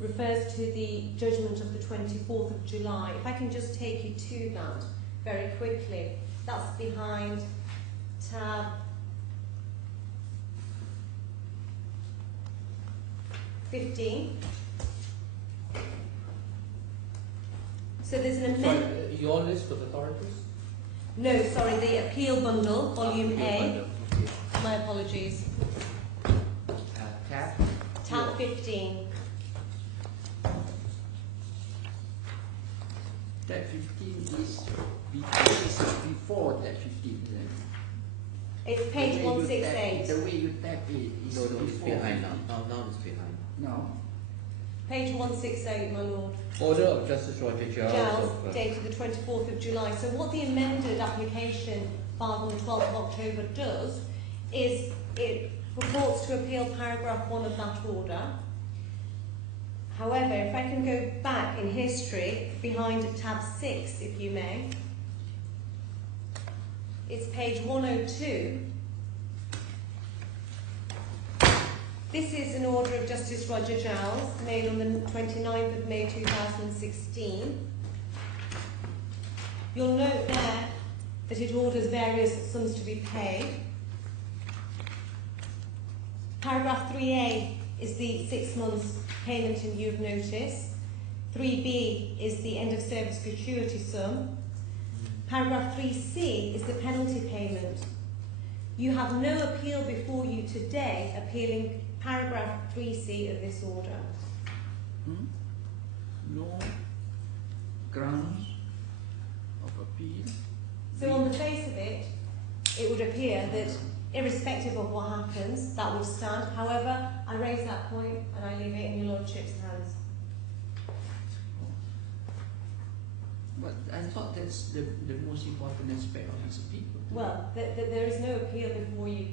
refers to the judgment of the 24th of July. If I can just take you to that very quickly. That's behind tab 15. So there's an amendment. Sorry, your list of authorities? No, sorry, the appeal bundle, volume Appeal A. bundle. Okay. My apologies. Tab? Tab 15. Tab 15 is before tab 15, isn't it? It's page 168. The way you tap it is No, it's before behind 15. now. Now it's behind. No. Page 168, my lord. Order of Justice Roger Giles, Giles. dated the 24th of July. So what the amended application filed on the 12th of October does is it purports to appeal paragraph 1 of that order. However, if I can go back in history, behind tab 6, if you may, it's page 102. This is an order of Justice Roger Giles, made on the 29th of May 2016. You'll note there that it orders various sums to be paid. Paragraph 3A is the 6 months payment in lieu of notice. 3B is the end of service gratuity sum. Paragraph 3C is the penalty payment. You have no appeal before you today appealing paragraph 3C of this order. No grounds of appeal. So on the face of it, it would appear that irrespective of what happens, that would stand. However, I raise that point and I leave it in your lordship's hands. But I thought that's the most important aspect of this appeal. Well, there is no appeal before you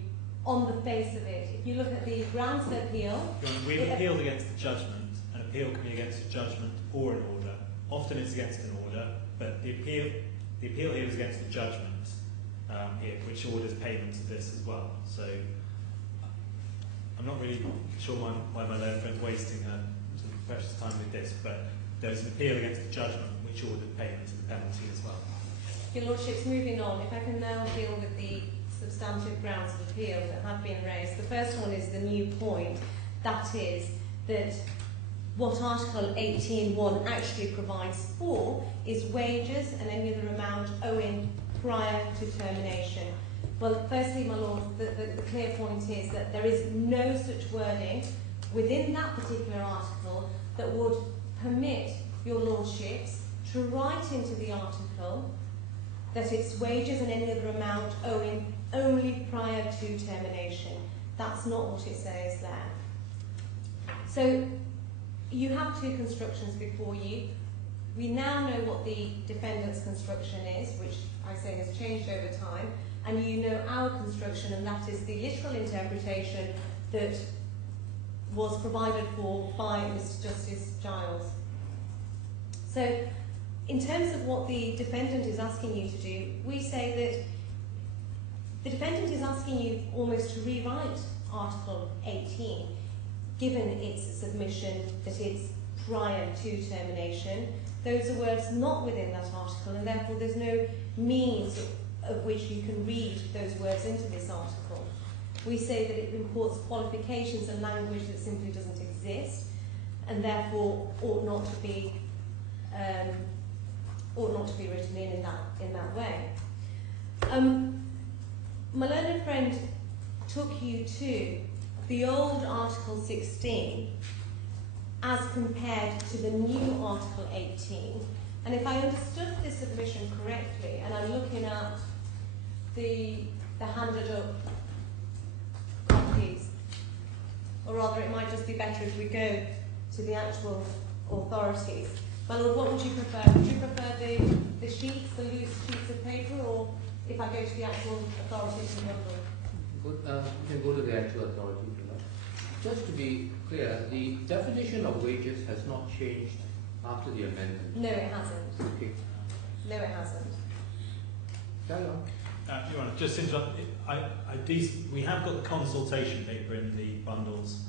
on the face of it. If you look at the grounds for appeal... We've appealed against the judgment. An appeal can be against a judgment or an order. Often it's against an order, but the appeal here is against the judgment here, which orders payment of this as well. So I'm not really sure why my learned friend's wasting her sort of precious time with this, but there's an appeal against the judgment which ordered payment of the penalty as well. Your lordship's moving on. If I can now deal with the substantive grounds of appeal that have been raised. The first one is the new point, that is that what Article 18.1 actually provides for is wages and any other amount owing prior to termination. Well, firstly, my lord, the clear point is that there is no such wording within that particular article that would permit your lordships to write into the article that it's wages and any other amount owing only prior to termination. That's not what it says there. So you have two constructions before you. We now know what the defendant's construction is, which I say has changed over time, and you know our construction, and that is the literal interpretation that was provided for by Mr. Justice Giles. So in terms of what the defendant is asking you to do, we say that the defendant is asking you almost to rewrite Article 18, given its submission that it's prior to termination. Those are words not within that article, and therefore there's no means of which you can read those words into this article. We say that it imports qualifications and language that simply doesn't exist, and therefore ought not to be written in that way. My learned friend took you to the old Article 16 as compared to the new Article 18. And if I understood this submission correctly, and I'm looking at the handed up copies, or rather it might just be better if we go to the actual authorities. My lord, what would you prefer? Would you prefer the sheets, the loose sheets of paper, or if I go to the actual authorities in London? You can go to the actual authority if you like. Just to be clear, the definition of wages has not changed after the amendment. No, it hasn't. Okay. No, it hasn't. Carry on. Your Honour, just interrupt. We have got the consultation paper in the bundles,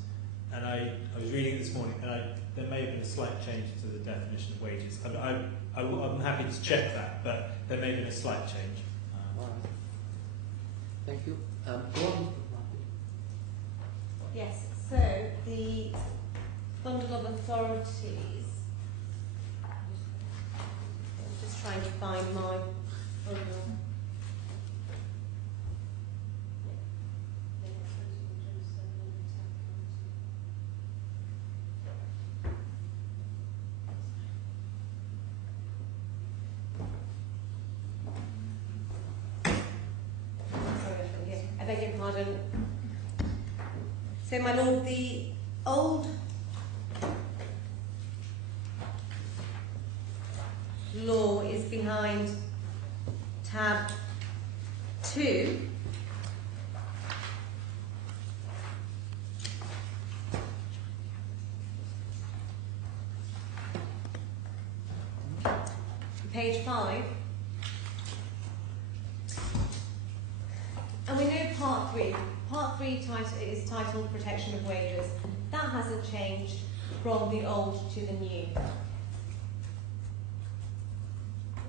and I was reading it this morning, and there may have been a slight change to the definition of wages. I'm happy to check that, but there may have been a slight change. All right. Thank you. Go on. Yes, so the bundle of authorities. I'm just trying to find my bundle. I beg your pardon. So, my lord, the old law is behind tab 2. Page 5. And we know part 3. Part 3 is titled Protection of Wages. That hasn't changed from the old to the new.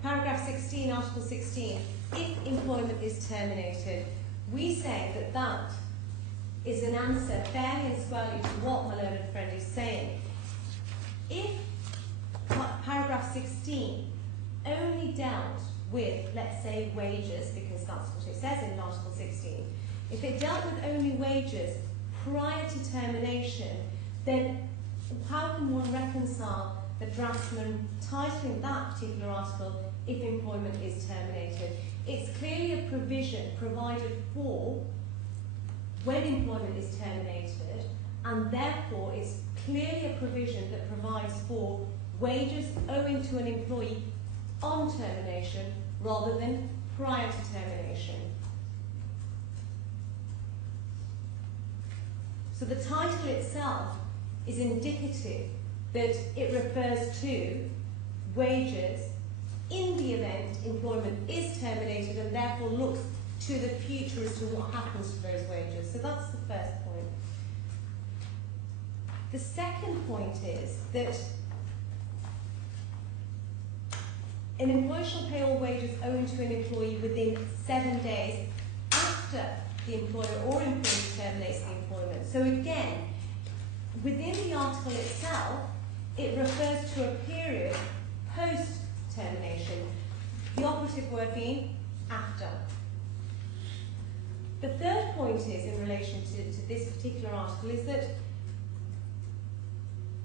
Paragraph 16, Article 16. If employment is terminated, we say that that is an answer fairly and squarely to what my learned friend is saying. If paragraph 16 only dealt with, let's say, wages, because that's what it says in Article 16, if it dealt with only wages prior to termination, then how can one reconcile the draftsman titling that particular article if employment is terminated? It's clearly a provision provided for when employment is terminated, and therefore it's clearly a provision that provides for wages owing to an employee on termination rather than prior to termination. So the title itself is indicative that it refers to wages in the event employment is terminated, and therefore looks to the future as to what happens to those wages. So that's the first point. The second point is that an employer shall pay all wages owing to an employee within 7 days after the employer or employee terminates the employment. So again, within the article itself, it refers to a period post-termination, the operative word being after. The third point is, in relation to this particular article, is that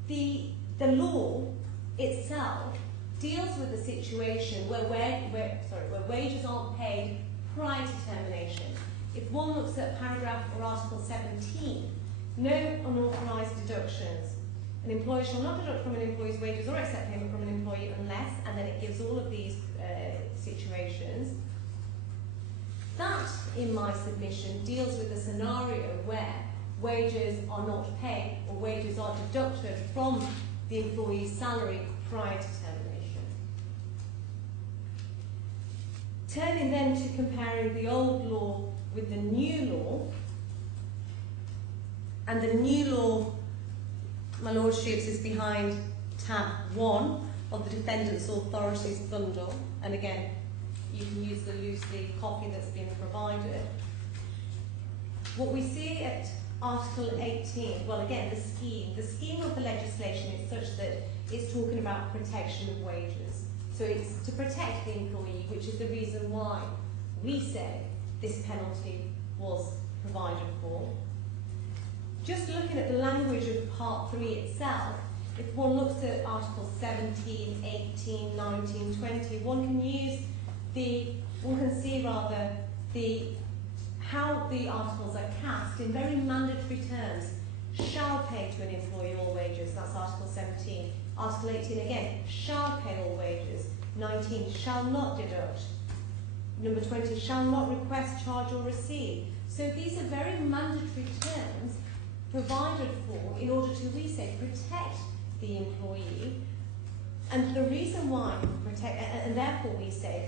the law itself deals with the situation where wages aren't paid prior to termination. If one looks at paragraph or article 17, no unauthorised deductions. An employer shall not deduct from an employee's wages or accept payment from an employee unless, and then it gives all of these situations. That, in my submission, deals with a scenario where wages are not paid or wages are deducted from the employee's salary prior to termination. Turning then to comparing the old law with the new law, and the new law, my lordships, is behind tab 1 of the Defendant's Authorities bundle, and again, you can use the loose leaf copy that's been provided. What we see at Article 18, well again, the scheme of the legislation is such that it's talking about protection of wages. So it's to protect the employee, which is the reason why we say this penalty was provided for. Just looking at the language of Part 3 itself, if one looks at Articles 17, 18, 19, 20, one can see how the articles are cast in very mandatory terms. Shall pay to an employee all wages, that's Article 17. Article 18 again, shall pay all wages. 19, shall not deduct. Number 20, shall not request, charge or receive. So these are very mandatory terms provided for in order to, we say, protect the employee. And the reason why and therefore we say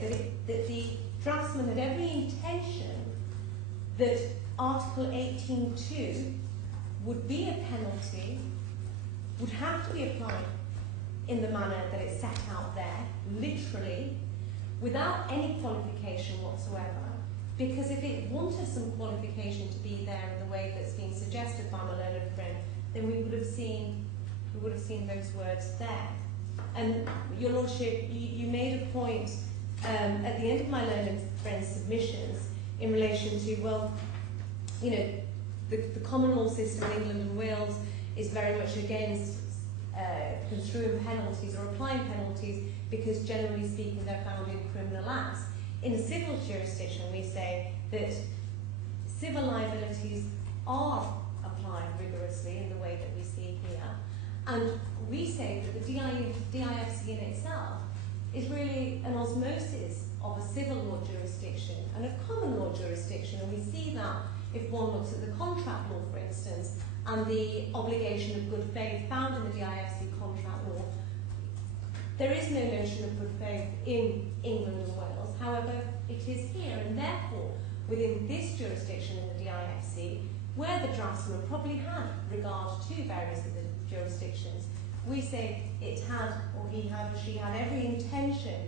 that the draftsman had every intention that Article 18.2 would be a penalty would have to be applied in the manner that it's set out there, literally, without any qualification whatsoever, because if it wanted some qualification to be there in the way that's been suggested by my learned friend, then we would have seen those words there. And Your Lordship, you made a point at the end of my learned friend's submissions in relation to, well, you know, the common law system in England and Wales is very much against construing penalties or applying penalties because, generally speaking, they're found in criminal acts. In a civil jurisdiction, we say that civil liabilities are applied rigorously in the way that we see here, and we say that the DIFC in itself is really an osmosis of a civil law jurisdiction and a common law jurisdiction, and we see that if one looks at the contract law, for instance, and the obligation of good faith found in the DIFC contract law. There is no notion of good faith in England and Wales, however, it is here, and therefore, within this jurisdiction in the DIFC, where the draftsman probably had regard to various of the jurisdictions, we say it had, or he had, or she had every intention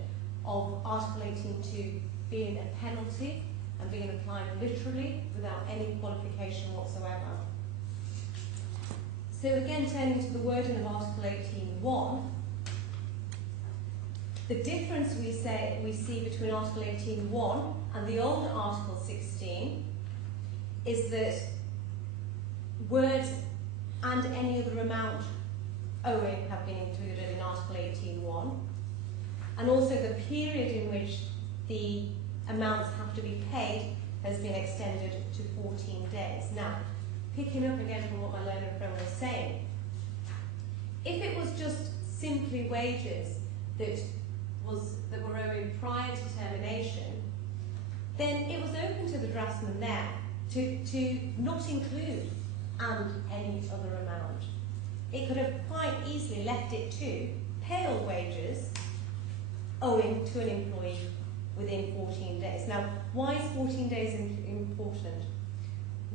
of Article 18.2 being a penalty and being applied literally without any qualification whatsoever. So again, turning to the wording of Article 18.1, the difference we see between Article 18.1 and the older Article 16 is that words and any other amount owing have been included in Article 18.1, and also the period in which the amounts have to be paid has been extended to 14 days. Now, picking up again from what my learned friend was saying, if it was just simply wages that were owing prior to termination, then it was open to the draftsman there to not include and any other amount. It could have quite easily left it to pay all wages owing to an employee within 14 days. Now, why is 14 days important?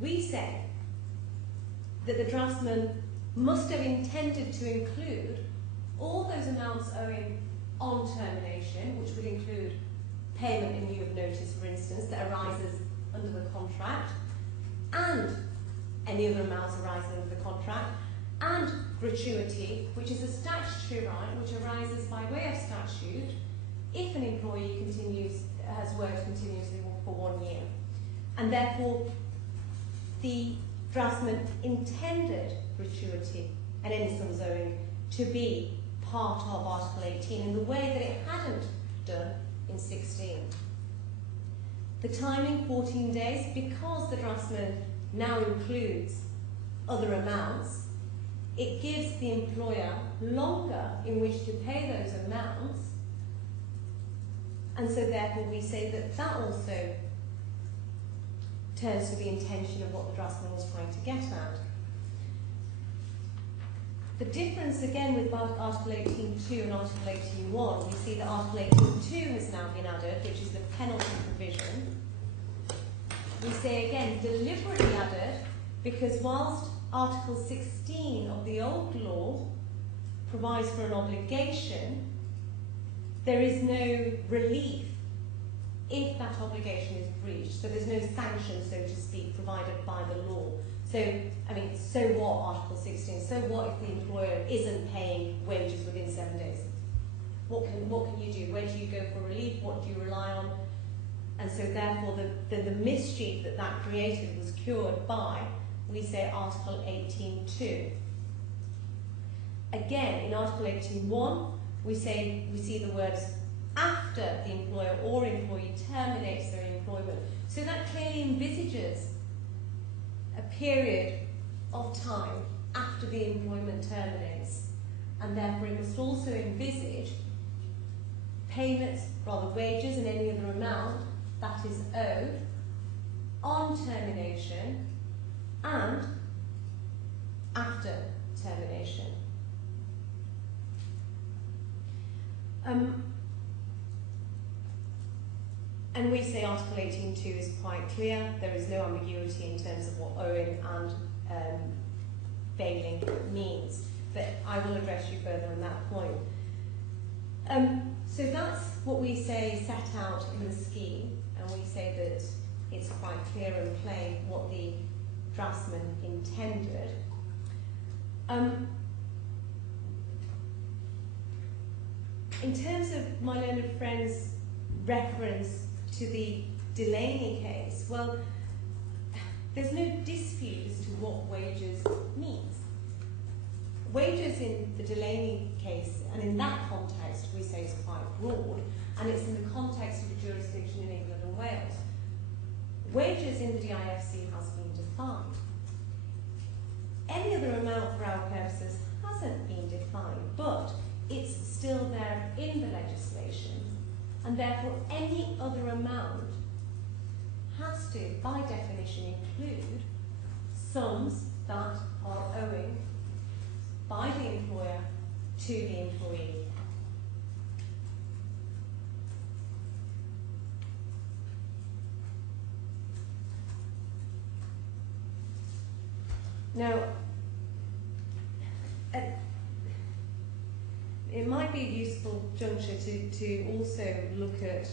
We say that the draftsman must have intended to include all those amounts owing on termination, which would include payment in lieu of notice, for instance, that arises under the contract, and any other amounts arising under the contract, and gratuity, which is a statutory right which arises by way of statute if an employee has worked continuously for 1 year. And therefore, the draftsman intended gratuity and any sums owing to be part of Article 18 in the way that it hadn't done in 16. The timing, 14 days, because the draftsman now includes other amounts, it gives the employer longer in which to pay those amounts, and so therefore we say that that also turns to the intention of what the draftsman was trying to get at. The difference again with Article 18.2 and Article 18.1, we see that Article 18.2 has now been added, which is the penalty provision. We say again, deliberately added, because whilst Article 16 of the old law provides for an obligation, there is no relief if that obligation is breached. So there's no sanction, so to speak, provided by the law. So, I mean, so what, Article 16? So what if the employer isn't paying wages within 7 days? What can you do? Where do you go for relief? What do you rely on? And so therefore the mischief that created was cured by, we say, Article 18.2. Again, in Article 18.1, we see the words after the employer or employee terminates their employment. So that clearly envisages a period of time after the employment terminates, and therefore it must also envisage payments, rather wages and any other amount that is owed on termination and after termination. And we say Article 18.2 is quite clear. There is no ambiguity in terms of what owing and failing means. but I will address you further on that point. So that's what we say set out in the scheme, and we say that it's quite clear and plain what the draftsman intended. In terms of my learned friend's reference to the Delaney case, well, there's no dispute as to what wages means. Wages in the Delaney case, and in that context, we say it's quite broad, and it's in the context of a jurisdiction in England and Wales. Wages in the DIFC has been defined. Any other amount for our purposes hasn't been defined, but it's still there in the legislation, and therefore any other amount has to, by definition, include sums that are owing by the employer to the employee. Now, it might be a useful juncture to also look at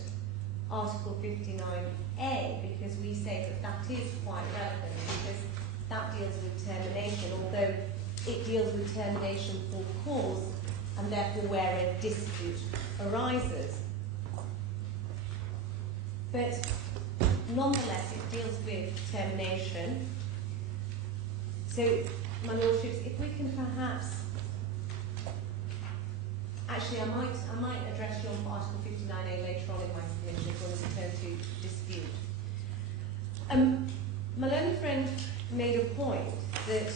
Article 59A, because we say that that is quite relevant, because that deals with termination, although it deals with termination for cause, and therefore where a dispute arises. But nonetheless, it deals with termination. So, my Lordships, if we can perhaps... Actually, I might address you on Article 59A later on in my submission when we return to dispute. My learned friend made a point that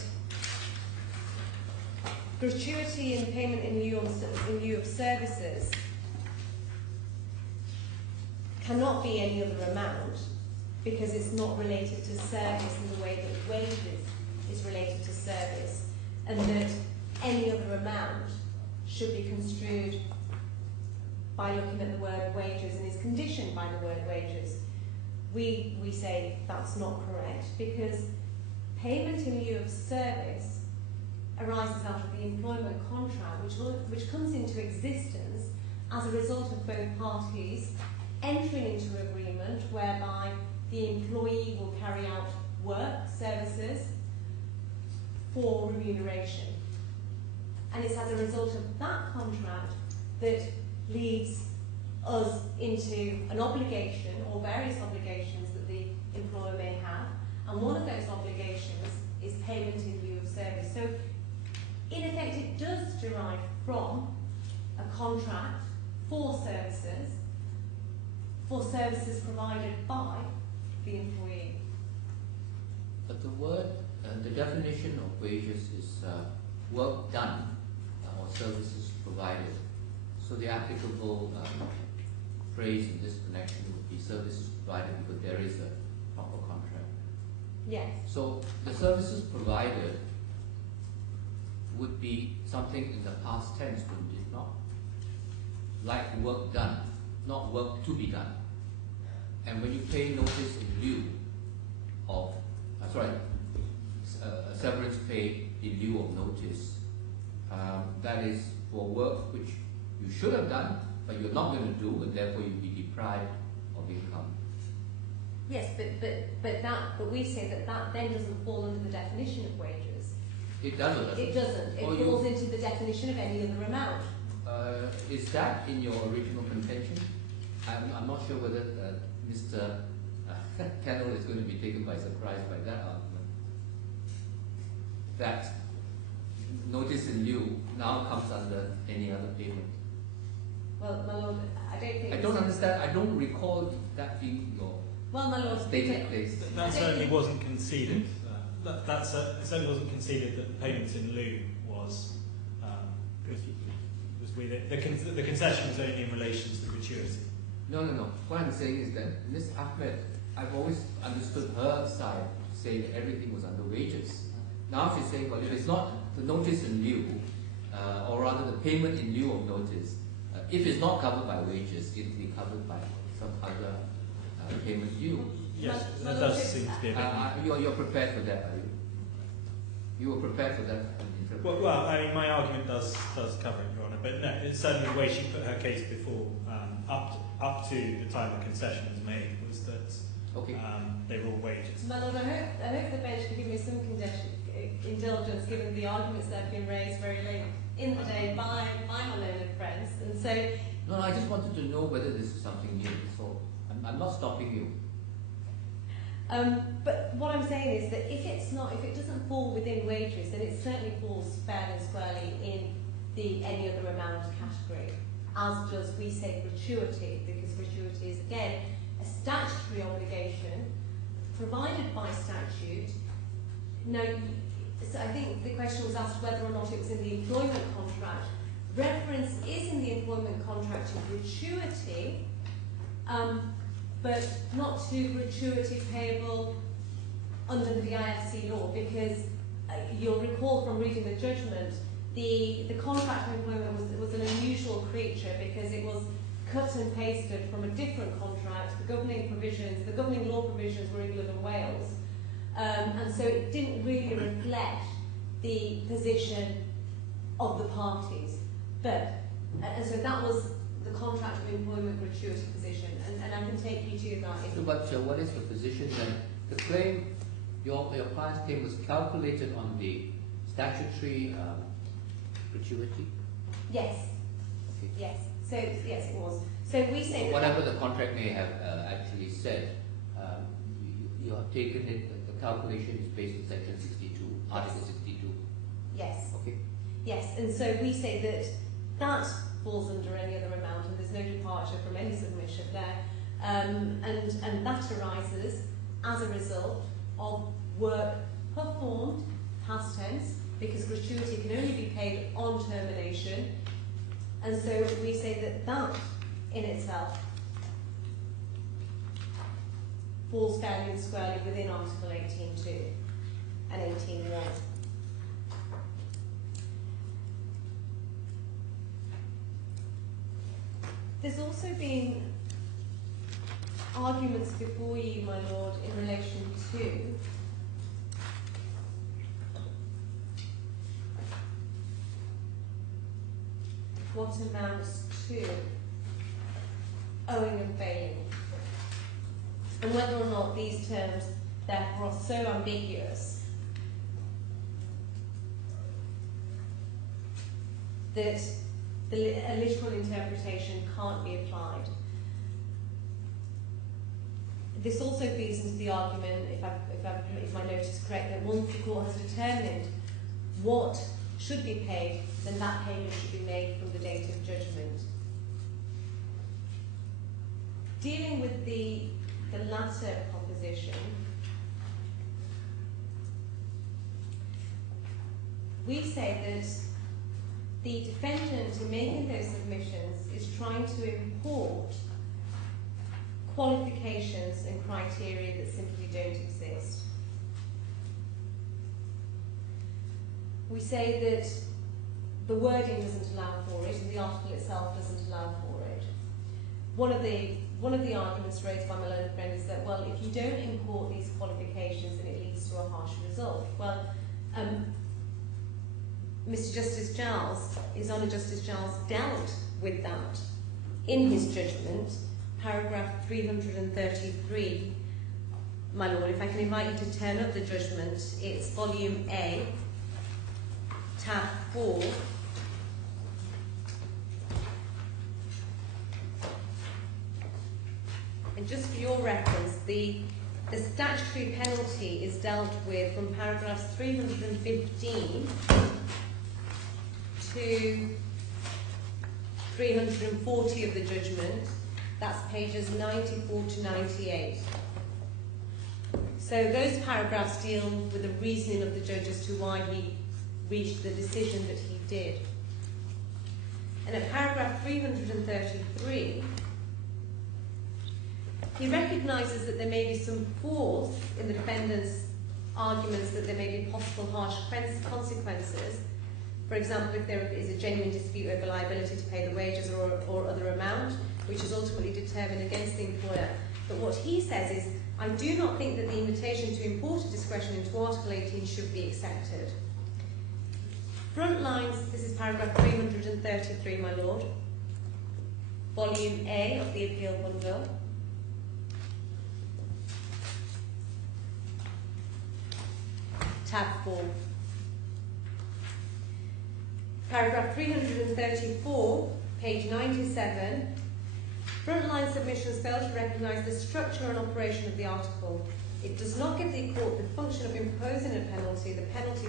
gratuity and payment in lieu of services cannot be any other amount because it's not related to service in the way that wages is related to service, and that any other amount should be construed by looking at the word wages and is conditioned by the word wages. We say that's not correct, because payment in lieu of service arises out of the employment contract, which comes into existence as a result of both parties entering into an agreement whereby the employee will carry out work, services, for remuneration. And it's as a result of that contract that leads us into an obligation, or various obligations that the employer may have, and one of those obligations is payment in lieu of service. So, in effect, it does derive from a contract for services provided by the employee. But the word, the definition of wages is work done or services provided. So the applicable phrase in this connection would be services provided, because there is a proper contract. Yes. So the services provided would be something in the past tense, wouldn't it not? Like work done, not work to be done. And when you pay notice in lieu of, severance pay in lieu of notice, that is for work which you should have done, but you're not going to do, and therefore you'll be deprived of income. Yes, but we say that then doesn't fall under the definition of wages. It does or doesn't? It doesn't. It falls into the definition of any other amount. Is that in your original contention? I'm not sure whether Mr. Kendall is going to be taken by surprise by that argument. That notice in lieu now comes under any other payment. Well, my Lord, I don't think... I don't understand. I don't recall that being your stated place. That certainly wasn't conceded. That certainly wasn't conceded that the payment in lieu was with it. The concession was only in relation to the gratuity. No. What I'm saying is that Ms. Ahmed, I've always understood her side to say that everything was under wages. Now she's saying, well, if it's not the notice in lieu, or rather the payment in lieu of notice, if it's not covered by wages, it will be covered by some other payment due. Yes, that does seem to be a bit... You're prepared for that, are you? You were prepared for that interpretation? Well, I mean, my argument does cover it, Your Honour, but no, it's certainly the way she put her case before, up to the time the concession was made, was that they were all wages. My Lord, I hope the bench can give me some indulgence, given the arguments that have been raised very late in the day by my learned friends, and so. No, I just wanted to know whether this is something new. So I'm not stopping you. But what I'm saying is that if it doesn't fall within wages, then it certainly falls fairly and squarely in the any other amount category, as does, we say, gratuity, because gratuity is again a statutory obligation provided by statute. No, so I think the question was asked whether or not it was in the employment contract. Reference is in the employment contract to gratuity, but not to gratuity payable under the IFC law, because you'll recall from reading the judgment, the contract of employment was an unusual creature because it was cut and pasted from a different contract. The governing law provisions were England and Wales, and so it didn't really reflect the position of the parties. And so that was the contract of employment gratuity position, and I can take you to that. So, but what is the position then? The claim, your client's claim was calculated on the statutory gratuity? Yes. Okay. Yes. So, yes, it was. So we say whatever the contract may have actually said, you have taken it, the calculation is based on section 62, article 62. Yes. Okay. Yes, and so we say that falls under any other amount, and there's no departure from any submission there, and that arises as a result of work performed, past tense, because gratuity can only be paid on termination, and so we say that in itself falls fairly and squarely within Article 18.2 and 18.1. There's also been arguments before you, my Lord, in relation to what amounts to owing and failing, and whether or not these terms therefore are so ambiguous that a literal interpretation can't be applied. This also feeds into the argument, if my note is correct, that once the court has determined what should be paid, then that payment should be made from the date of judgment. Dealing with the latter proposition, we say that the defendant, in making those submissions, is trying to import qualifications and criteria that simply don't exist. We say that the wording doesn't allow for it, and the article itself doesn't allow for it. One of the arguments raised by my learned friend is that, well, if you don't import these qualifications, then it leads to a harsh result. Well, Mr. Justice Giles, His Honour Justice Giles, dealt with that in his judgment, paragraph 333. My Lord, if I can invite you to turn up the judgment, it's volume A, tab 4. And just for your reference, the statutory penalty is dealt with from paragraphs 315 to 340 of the judgment. That's pages 94 to 98. So those paragraphs deal with the reasoning of the judge as to why he reached the decision that he did. And at paragraph 333, he recognises that there may be some force in the defendant's arguments that there may be possible harsh consequences. For example, if there is a genuine dispute over liability to pay the wages or other amount, which is ultimately determined against the employer. But what he says is, I do not think that the invitation to import a discretion into Article 18 should be accepted. Frontlines, this is paragraph 333, my Lord. Volume A of the appeal bundle. Tab 4. Paragraph 334, page 97. Frontline submissions fail to recognise the structure and operation of the article. It does not give the court the function of imposing a penalty. The penalty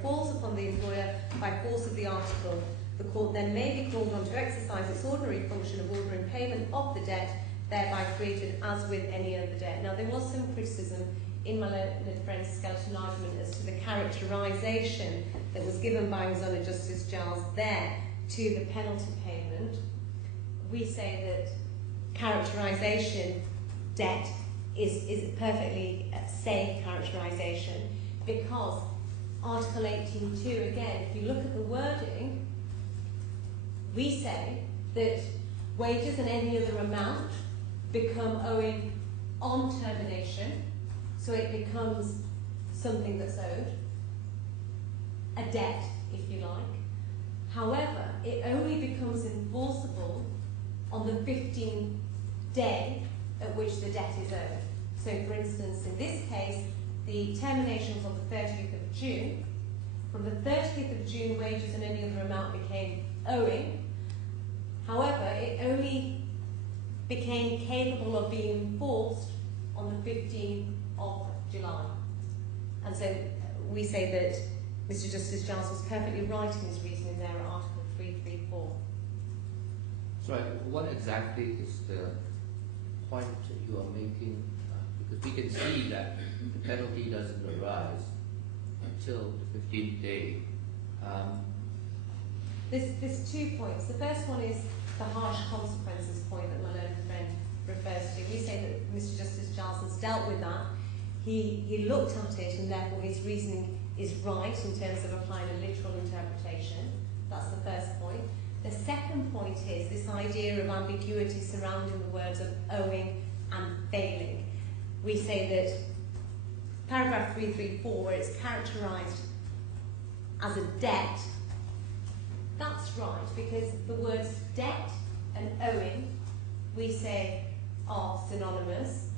falls upon the employer by force of the article. The court then may be called on to exercise its ordinary function of ordering payment of the debt, thereby created as with any other debt. Now, there was some criticism in my learned friend's skeleton argument as to the characterisation that was given by His Honour Justice Giles there to the penalty payment. We say that characterisation debt is a perfectly safe characterisation, because Article 18.2, again, if you look at the wording, we say that wages and any other amount become owing on termination, so it becomes something that's owed, a debt, if you like. However, it only becomes enforceable on the 15th day at which the debt is owed. So, for instance, in this case, the termination was on the 30th of June. From the 30th of June, wages and any other amount became owing. However, it only became capable of being enforced on the 15th of July. And so we say that Mr. Justice Giles was perfectly right in his reasoning there at Article 334. So, what exactly is the point you are making? Because we can see that the penalty doesn't arise until the 15th day. There's 2 points. The first one is the harsh consequences point that my learned friend refers to. We say that Mr. Justice Giles has dealt with that. He looked at it, and therefore his reasoning is right in terms of applying a literal interpretation. That's the first point. The second point is this idea of ambiguity surrounding the words of owing and failing. We say that paragraph 334, where it's characterised as a debt, that's right, because the words debt and owing, we say, are synonymous.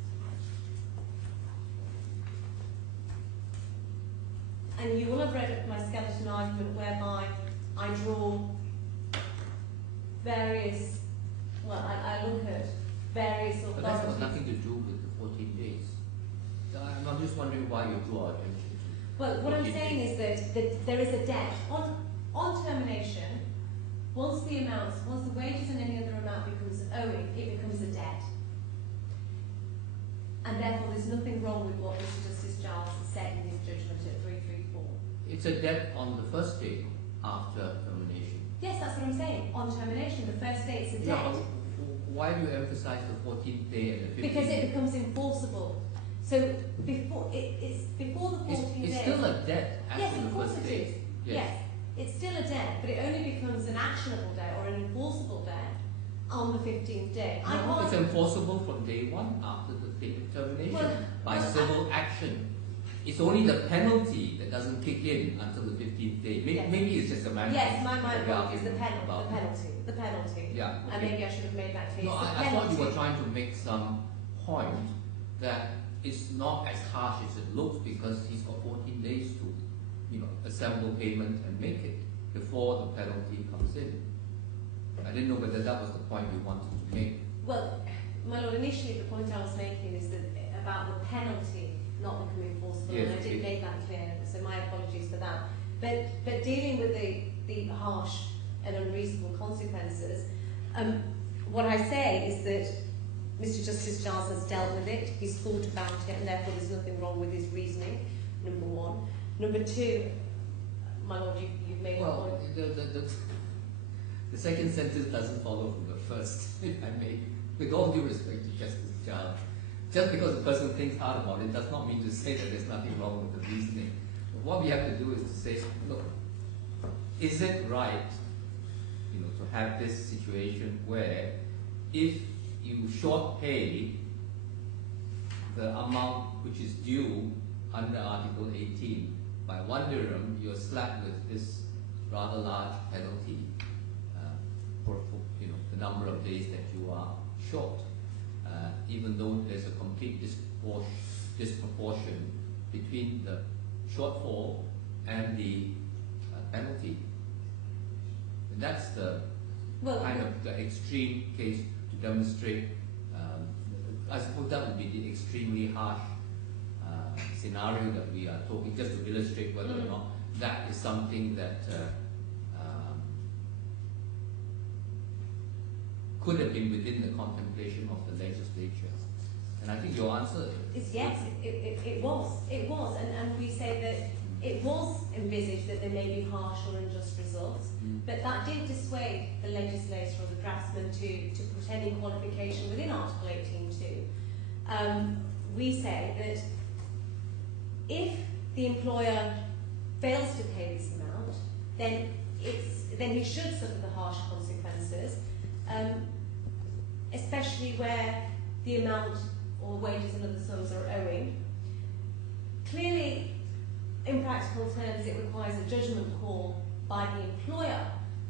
And you will have read my skeleton argument whereby I draw various, I look at various authorities. But that's got nothing to do with the 14 days. I'm just wondering why you draw attention to. Well, what I'm saying is that there is a debt. On termination, once the wages and any other amount becomes owing, it becomes a debt. And therefore there's nothing wrong with what Mr. Justice Giles said in his judgment at 334. It's a debt on the first day after termination. Yes, that's what I'm saying. On termination, the first day it's a debt. No, why do you emphasize the 14th day and the 15th day? Because it becomes enforceable. So before before the 14 days. It's still a debt after yes, of the course first it day. is. Yes, it's still a debt, but it only becomes an actionable debt or an enforceable debt on the 15th day. No, it's enforceable from day one after the termination by civil action. It's only the penalty that doesn't kick in until the 15th day. Maybe it's just a matter. Yes, my point is the penalty. The penalty. Yeah. Okay. And maybe I should have made that clear. No, I thought you were trying to make some point that it's not as harsh as it looks because he's got 14 days to, assemble payment and make it before the penalty comes in. I didn't know whether that was the point you wanted to make. Well, my Lord, initially the point I was making is that about the penalty not becoming enforceable, yes, and I did make that clear, so my apologies for that. But dealing with the harsh and unreasonable consequences, what I say is that Mr. Justice Giles has dealt with it, he's thought about it, and therefore there's nothing wrong with his reasoning, number one. Number two, my Lord, you've made a point. The second sentence doesn't follow from the first, if I may. With all due respect to Justice Giles, just because a person thinks hard about it does not mean to say that there's nothing wrong with the reasoning. But what we have to do is to say, look, is it right, to have this situation where if you short pay the amount which is due under Article 18, by 1 dirham, you're slapped with this rather large penalty for the number of days that you are short, even though there's a complete disproportion between the shortfall and the penalty. And that's the kind of the extreme case to demonstrate. I suppose that would be the extremely harsh scenario that we are talking, just to illustrate whether or not that is something that could have been within the contemplation of the legislature. And I think your answer is yes, it was. It was. And we say that it was envisaged that there may be harsh or unjust results, but that didn't dissuade the legislator or the draftsman to put any qualification within Article 18.2. We say that if the employer fails to pay this amount, then he should suffer the harsh consequences, especially where the amount or wages and other sums are owing. Clearly, in practical terms, it requires a judgment call by the employer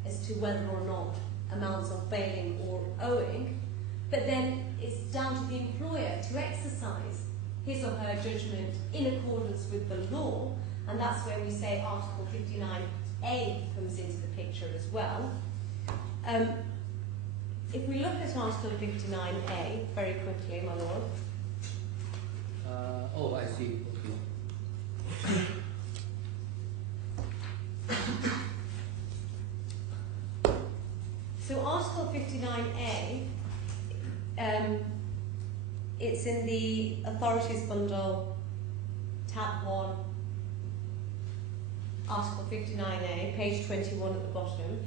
as to whether or not amounts are failing or owing, but then it's down to the employer to exercise his or her judgment in accordance with the law, and that's where we say Article 59A comes into the picture as well. If we look at Article 59A very quickly, my lord. Oh, I see. Okay. So Article 59A, it's in the Authorities Bundle, tab 1, Article 59A, page 21 at the bottom.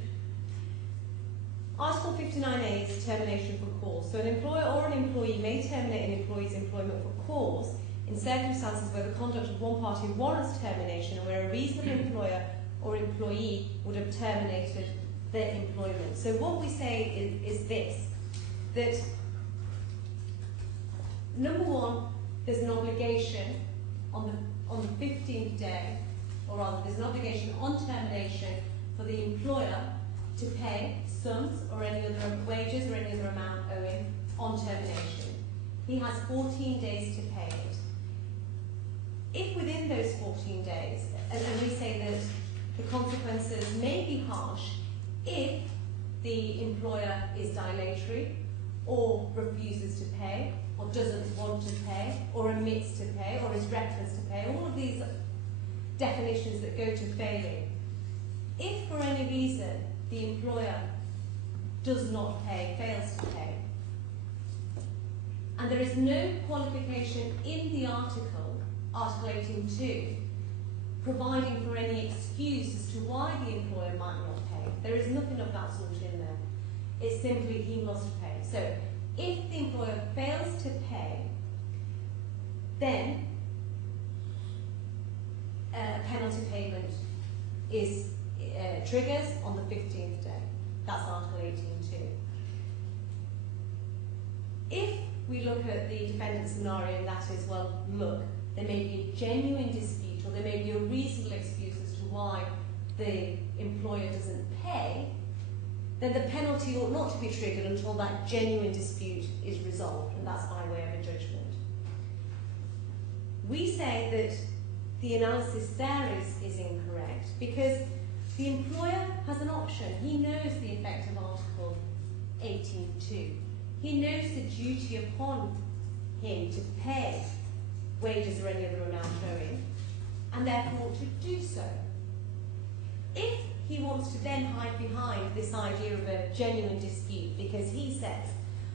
Article 59A is termination for cause. So an employer or an employee may terminate an employee's employment for cause in circumstances where the conduct of one party warrants termination and where a reasonable employer or employee would have terminated their employment. So what we say is this, that number one, there's an obligation on the 15th day, or rather there's an obligation on termination for the employer to pay sums or any other wages or any other amount owing on termination. He has 14 days to pay it. If within those 14 days, and we say that the consequences may be harsh if the employer is dilatory or refuses to pay or doesn't want to pay or omits to pay or is reckless to pay, all of these definitions that go to failing. If for any reason the employer does not pay, fails to pay, and there is no qualification in the Article 18.2, providing for any excuse as to why the employer might not pay. There is nothing of that sort in there. It's simply he must pay. So if the employer fails to pay, then a penalty payment is triggers on the 15th day. That's Article 18.2. If we look at the defendant's scenario, and that is, well, look, there may be a genuine dispute or there may be a reasonable excuse as to why the employer doesn't pay, then the penalty ought not to be triggered until that genuine dispute is resolved, and that's by way of a judgment. We say that the analysis there is incorrect because the employer has an option. He knows the effect of Article 18.2. He knows the duty upon him to pay wages or any other amount owing, and therefore to do so. If he wants to then hide behind this idea of a genuine dispute because he says,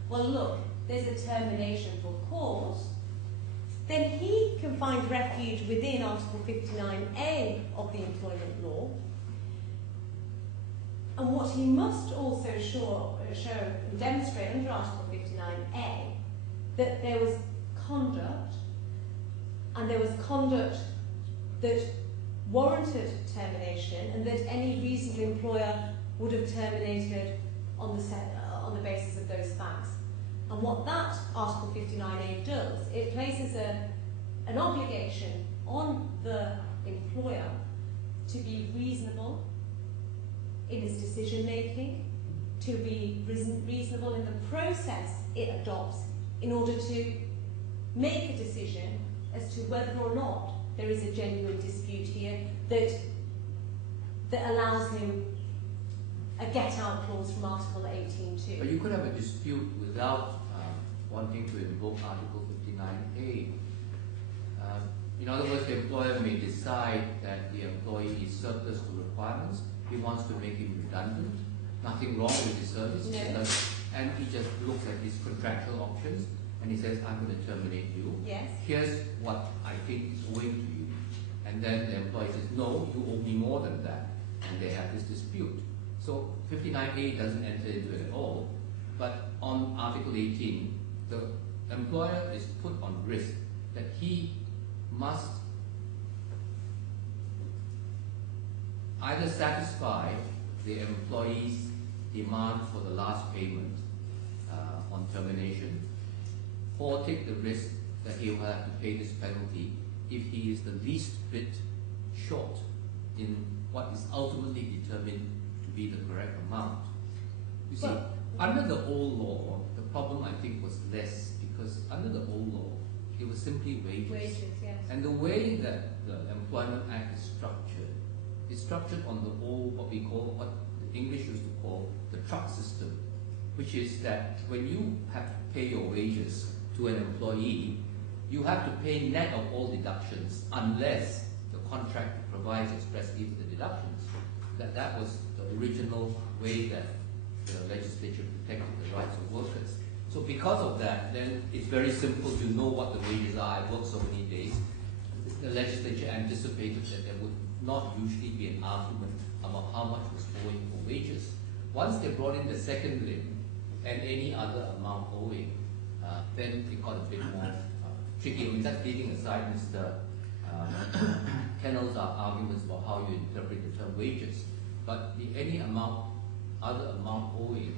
well look, there's a termination for cause, then he can find refuge within Article 59A of the employment law. And what he must also show and demonstrate under Article 59A, that there was conduct, and there was conduct that warranted termination, and that any reasonable employer would have terminated on the basis of those facts. And what that Article 59A does, it places an obligation on the employer to be reasonable in its decision making, to be reasonable in the process it adopts in order to make a decision as to whether or not there is a genuine dispute here that allows him a get-out clause from Article 18.2. But you could have a dispute without wanting to invoke Article 59A. In other words, the employer may decide that the employee is surplus to requirements. He wants to make him redundant. Nothing wrong with his service. No. And he just looks at his contractual options and he says, I'm going to terminate you. Yes. Here's what I think is owing to you. And then the employee says, no, you owe me more than that. And they have this dispute. So 59A doesn't enter into it at all. But on Article 18, the employer is put on risk that he must either satisfy the employee's demand for the last payment on termination, or take the risk that he will have to pay this penalty if he is the least bit short in what is ultimately determined to be the correct amount. You see, under the old law, the problem I think was less, because under the old law, it was simply wages. Wages, yes. And the way that the Employment Act is structured on the old, what the English used to call the truck system, which is that when you have to pay your wages to an employee, you have to pay net of all deductions unless the contract provides expressly for the deductions. That was the original way that the legislature protected the rights of workers. So because of that, then it's very simple to know what the wages are. I worked so many days. The legislature anticipated that there would not usually be an argument about how much was owing for wages. Once they brought in the second limb and any other amount owing, then it got a bit more tricky. I mean, that's leaving aside Mr. Kennel's arguments about how you interpret the term wages. But the any amount, other amount owing,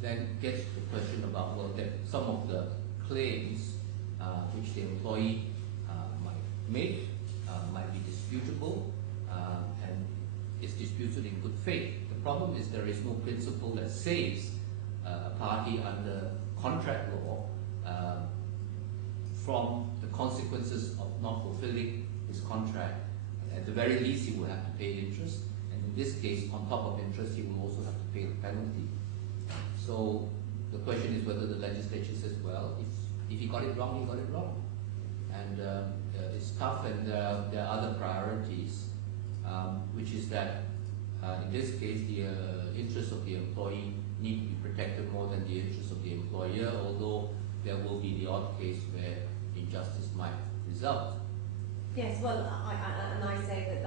then gets to the question about, well, that some of the claims which the employee might make might be disputable and is disputed in good faith. The problem is there is no principle that saves a party under contract law from the consequences of not fulfilling his contract. At the very least, he will have to pay interest, and in this case, on top of interest, he will also have to pay the penalty. So the question is whether the legislature says, well, if he got it wrong, he got it wrong. And it's tough, and there are other priorities, which is that in this case, the interests of the employee need to be protected more than the interests of the employer, although there will be the odd case where injustice might result. Yes, well, I say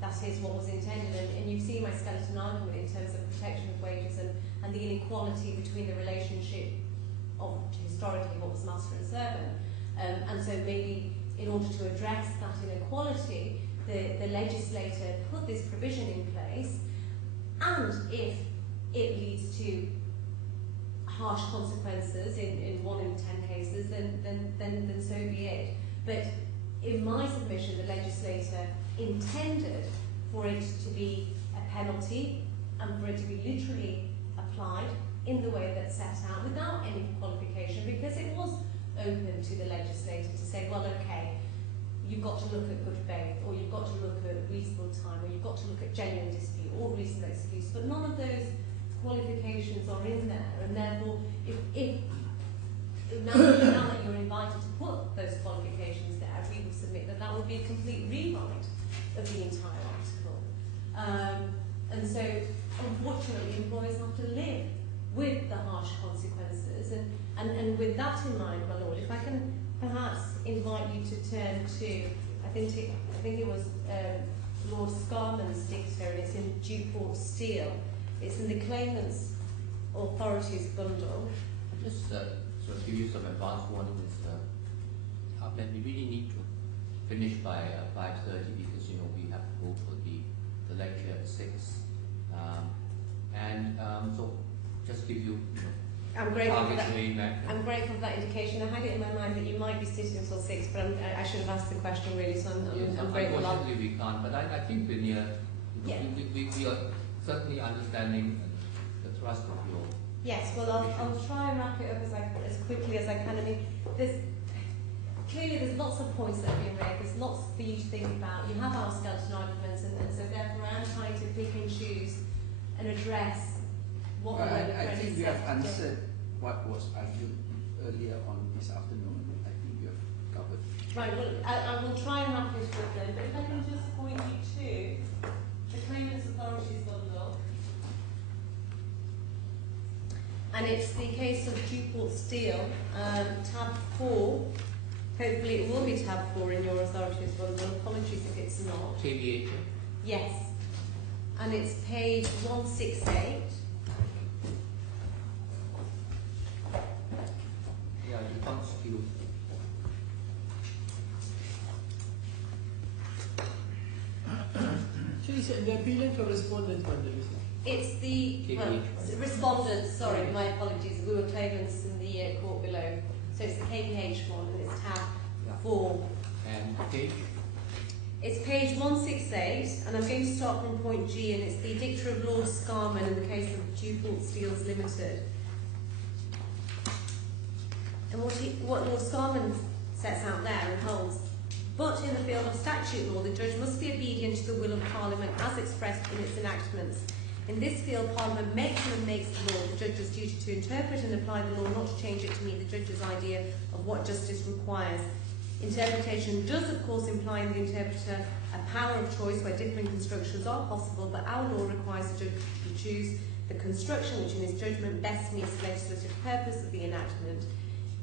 that is what was intended, and you've seen my skeleton argument in terms of protection of wages and the inequality between the relationship of historically what was master and servant. And so maybe in order to address that inequality, the legislator put this provision in place, and if it leads to harsh consequences in 1 in 10 cases, then so be it. But in my submission, the legislator intended for it to be a penalty and for it to be literally applied in the way that's set out without any qualification, because it was open to the legislator to say, well, okay, you've got to look at good faith, or you've got to look at reasonable time, or you've got to look at genuine dispute or reasonable excuse, but none of those qualifications are in there, and therefore if now that you're invited to put those qualifications there, we would submit that would be a complete rewrite of the entire article. And so, unfortunately, employers have to live with the harsh consequences. And with that in mind, my lord, if I can perhaps invite you to turn to, I think it was Lord Scarman's dicta, and it's in Dewport Steel. It's in the Claimant's Authorities bundle. Just sort of give you some advance warning. Ahmed, we really need to finish by 5:30 because we have to go for the lecture at 6. So just give you I'm grateful for that. target met. I'm grateful for that indication. I had it in my mind that you might be sitting until 6, but I should have asked the question really, so Yes, I'm grateful. unfortunately we can't, but I think we're near. Yeah. We are certainly understanding the thrust of your. Yes, well, I'll try and wrap it up as quickly as I can. I mean, there's lots of points that have been raised. There's lots for you to think about. You have our skeleton arguments, and so therefore I'm trying to pick and choose and address what the word of I friend think is you have set to do. answered what was argued earlier on this afternoon. I think you have covered. Right, well, I will try and wrap this up then, but if I can just point you to the claimant's authorities bundle. And it's the case of Newport Steel, tab 4. Hopefully it will be tab 4 in your authorities bundle. Apologies if it's not. KVH. Yes. And it's page 168. Yeah, you can't steal. So you said the appealant or respondent bundle, is it? It's the respondents, sorry, my apologies. We were claimants in the court below. So it's the KPH one and it's tab 4. And page? It's page 168, and I'm going to start from point G, and it's the dicta of Lord Scarman in the case of Newport Steels Limited. And what Lord Scarman sets out there and holds, but in the field of statute law, the judge must be obedient to the will of Parliament as expressed in its enactments. In this field, Parliament makes and makes the law, the judge's duty to interpret and apply the law, not to change it to meet the judge's idea of what justice requires. Interpretation does, of course, imply in the interpreter a power of choice where differing constructions are possible, but our law requires the judge to choose the construction which, in his judgment, best meets the legislative purpose of the enactment.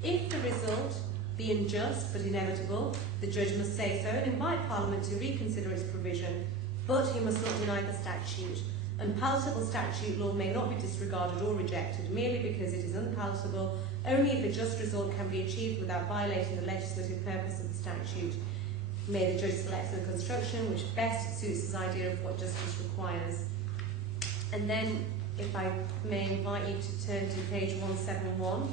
If the result be unjust but inevitable, the judge must say so and invite Parliament to reconsider its provision, but he must not deny the statute. Unpalatable statute law may not be disregarded or rejected merely because it is unpalatable, only if a just result can be achieved without violating the legislative purpose of the statute. May the judge select the construction which best suits his idea of what justice requires. And then, if I may invite you to turn to page 171.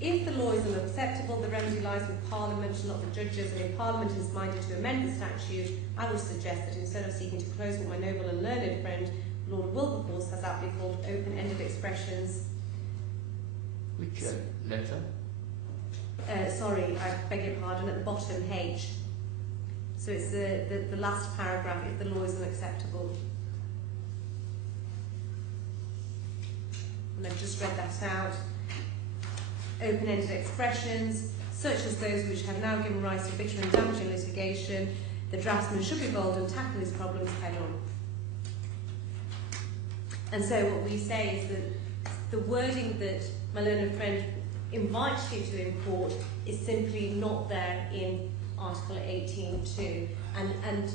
If the law is unacceptable, the remedy lies with Parliament, not the judges, and if Parliament is minded to amend the statute, I would suggest that instead of seeking to close what my noble and learned friend, Lord Wilberforce, has aptly called open-ended expressions. Which letter? Sorry, I beg your pardon, at the bottom, H. So it's the last paragraph, if the law is unacceptable. And I've just read that out. Open-ended expressions, such as those which have now given rise to bitter and damaging litigation, the draftsman should be bold and tackle his problems head-on. And so what we say is that the wording that my learned friend invites you to import is simply not there in Article 18.2. And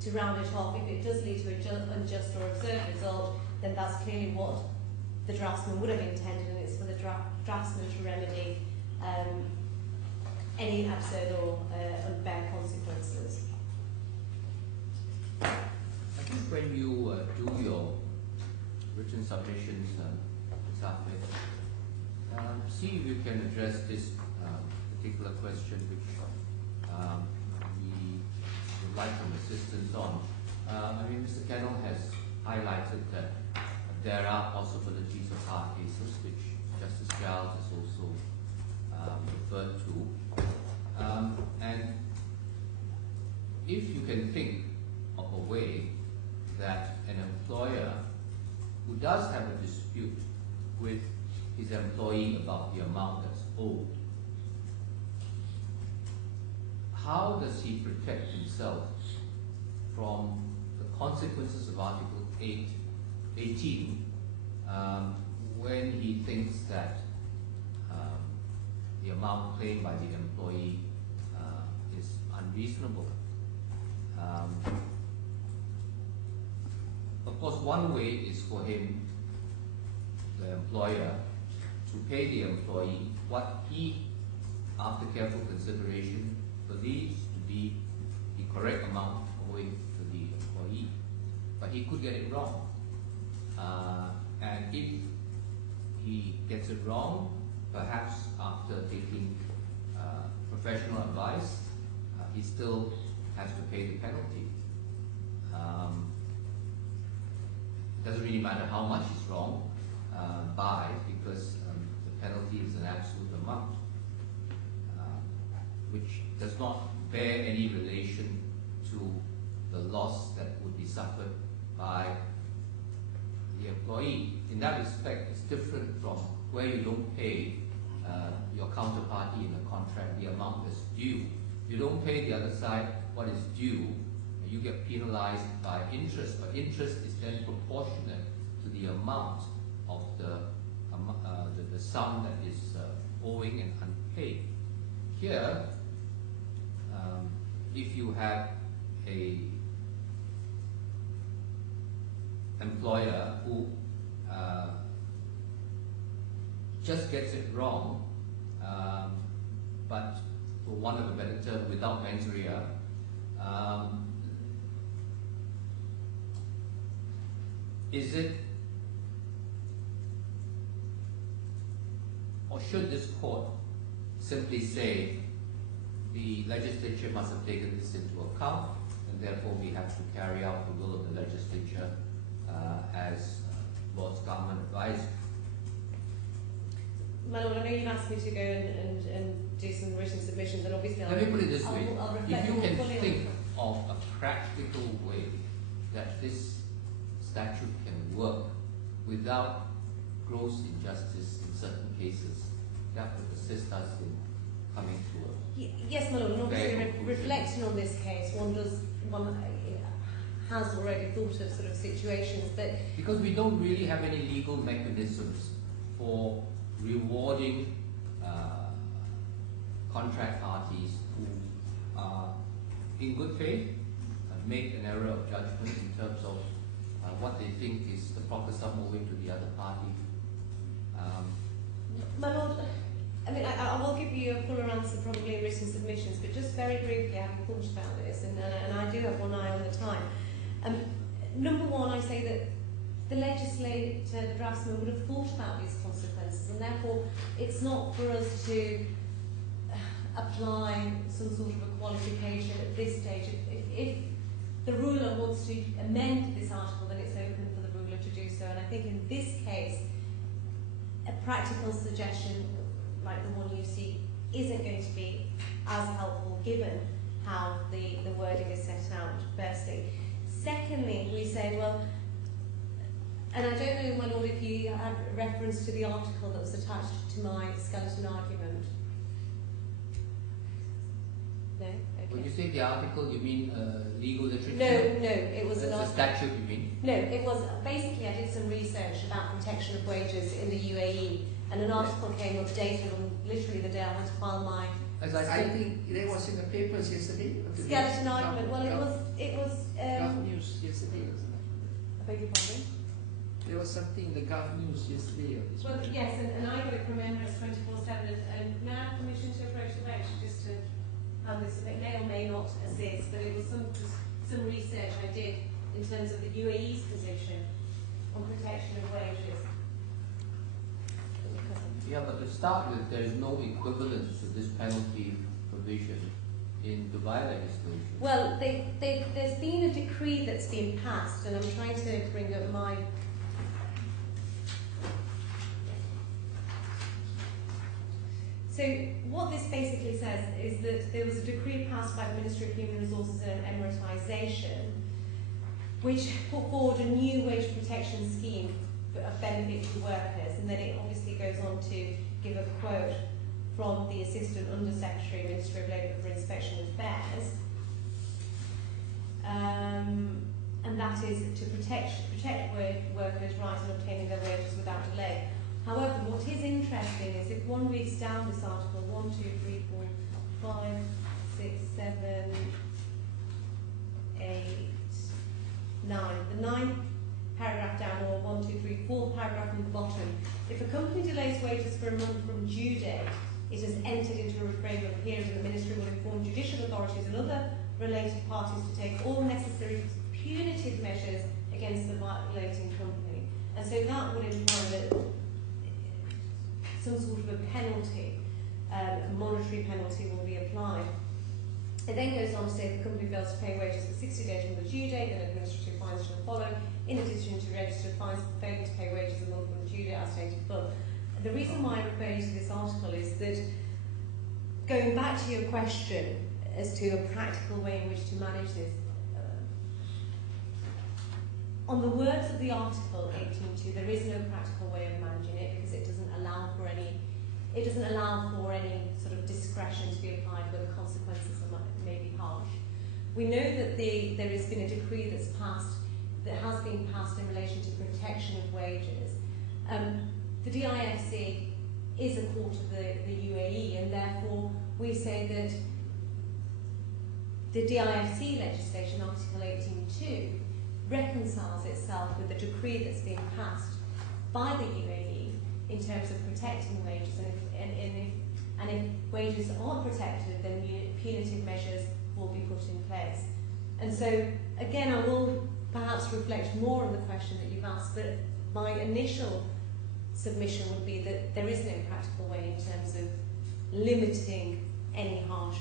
to round it off, if it does lead to an unjust or absurd result, then that's clearly what the draftsman would have intended, and it's for the draftsman to remedy any absurd or unfair consequences. I think when you do your written submissions, see if you can address this particular question which we would like some assistance on. I mean, Mr. Kennel has highlighted that there are possibilities of hard cases which Justice Giles has also referred to. And if you can think of a way that an employer who does have a dispute with his employee about the amount that's owed, how does he protect himself from the consequences of Article 18 when he thinks that the amount claimed by the employee is unreasonable? Of course, one way is for him, the employer, to pay the employee what he, after careful consideration, believes to be the correct amount owing to the employee. but he could get it wrong. And if he gets it wrong, perhaps after taking professional advice, he still has to pay the penalty. It doesn't really matter how much is wrong by, because the penalty is an absolute amount, which does not bear any relation to the loss that would be suffered by the employee. In that respect, it's different from where you don't pay your counterparty in the contract the amount that's due. You don't pay the other side what is due, you get penalized by interest, but interest is then proportionate to the amount of the sum that is owing and unpaid. Here, if you have a employer who just gets it wrong, but for want of a better term, without mens rea, is it, or should this court simply say the legislature must have taken this into account, and therefore we have to carry out the will of the legislature as Lord's government advised? My Lord, I know you've asked me to go and do some written submissions, and obviously Let me put it this way. I'll If reflect you more can fully on think of a practical way that this statute can work without gross injustice in certain cases, that would assist us in coming to a yes, my Lord, and obviously fair conclusion. reflecting on this case, one has already thought of sort of situations that... Because we don't really have any legal mechanisms for rewarding contract parties who are in good faith make an error of judgment in terms of what they think is the proper sum owing to the other party. My Lord, I mean, I will give you a fuller answer probably in written submissions, but just very briefly, I haven't thought about this, and I do have one eye on the time. Number one, I say that the legislator, the draftsman, would have thought about these consequences, and therefore it's not for us to apply some sort of a qualification at this stage. If the ruler wants to amend this article, then it's open for the ruler to do so, and I think in this case, a practical suggestion like the one you see isn't going to be as helpful given how the wording is set out, firstly. Secondly, we say, well, and I don't know, my Lord, if you had reference to the article that was attached to my skeleton argument. No? Okay. When you say the article, you mean legal literature? No, it was a statute, you mean? No, it was, basically I did some research about protection of wages in the UAE, and an article came up dated on literally the day I had to file my... I think that was in the papers yesterday. Skeleton argument. Well, it was. Gulf News yesterday, wasn't it? I beg your pardon? There was something in the Gulf News yesterday. Well, yes, and I got it from Emirates 24/7, and may I have permission to approach the bench just to have this? It may or may not assist, but it was some research I did in terms of the UAE's position on protection of wages. Yeah, but to start with, there is no equivalence to this penalty provision in Dubai legislation. Well, there's been a decree that's been passed, and I'm trying to bring up my... So what this basically says is that there was a decree passed by the Ministry of Human Resources and Emiratisation which put forward a new wage protection scheme of benefit to workers, and then it obviously goes on to give a quote from the Assistant Under Secretary, Ministry of Labour for Inspection Affairs, and that is to protect workers' rights in obtaining their wages without delay. However, what is interesting is if one reads down this article 1, 2, 3, 4, 5, 6, 7, 8, 9, the 9th paragraph down, or 1, 2, 3, 4th paragraph from the bottom. If a company delays wages for a month from due date, it has entered into a refraining period, and the Ministry will inform judicial authorities and other related parties to take all necessary punitive measures against the violating company. And so that would imply that some sort of a penalty, a monetary penalty, will be applied. It then goes on to say if the company fails to pay wages for 60 days from the due date, then administrative fines shall follow, in addition to registered fines for failing to pay wages a month from the due date as stated above. The reason why I refer you to this article is that, going back to your question as to a practical way in which to manage this, on the words of the article 18.2, there is no practical way of managing it because it doesn't allow for any sort of discretion to be applied where the consequences may be harsh. We know that there has been a decree that has been passed in relation to protection of wages. The DIFC is a court of the UAE, and therefore we say that the DIFC legislation, Article 18.2, reconciles itself with the decree that's been passed by the UAE in terms of protecting wages, and if wages aren't protected, then punitive measures will be put in place. And so, again, I will perhaps reflect more on the question that you've asked, but my initial submission would be that there is no practical way in terms of limiting any harsh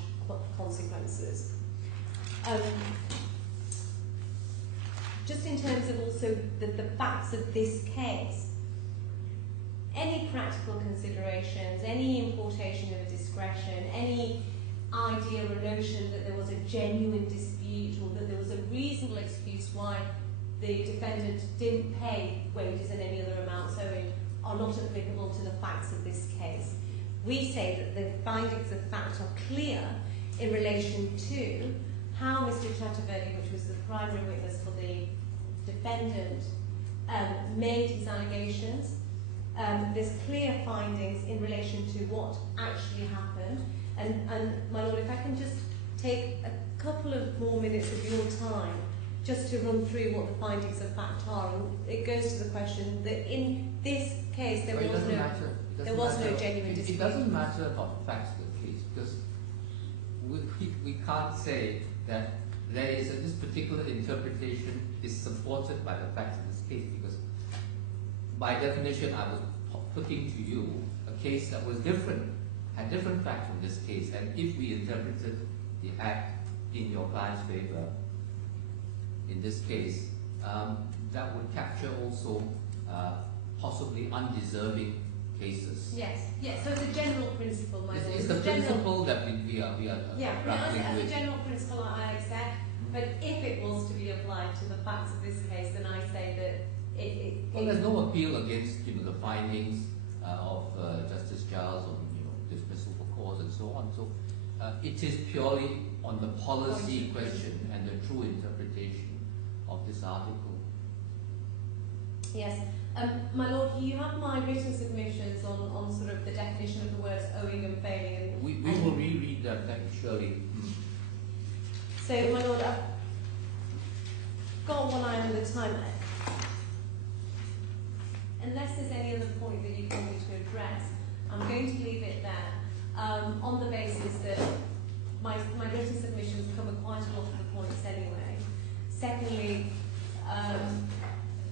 consequences. Just in terms of also the facts of this case, any practical considerations, any importation of a discretion, any idea or notion that there was a genuine dispute or that there was a reasonable excuse why the defendant didn't pay wages and any other amounts owing are not applicable to the facts of this case. We say that the findings of fact are clear in relation to how Mr. Chaturvedi, which was the primary witness for the defendant, made his allegations. There's clear findings in relation to what actually happened. And my Lord, if I can just take a couple of more minutes of your time just to run through what the findings of fact are. And it goes to the question that in this case there was no genuine dispute. It doesn't matter about the facts of the case, because we can't say that there is this particular interpretation is supported by the facts of this case, because by definition I was putting to you a case that was different, had different facts from this case, and if we interpreted the act in your client's favor, in this case, that would capture also possibly undeserving cases. Yes, yes. So it's a general principle, my Lord. It's the principle that we are grappling as with. a general principle, I accept. But if it was to be applied to the facts of this case, then I say that well, there's no appeal against the findings of Justice Giles on dismissal for cause and so on. So it is purely on the policy question and the true interpretation of this article. Yes. My Lord, you have my written submissions on sort of the definition of the words owing and failing. And we will reread that, thank you, Shirley. So, my Lord, I've got 1 eye on the time. Unless there's any other point that you want me to address, I'm going to leave it there on the basis that my written submissions cover quite a lot of the points anyway. Secondly,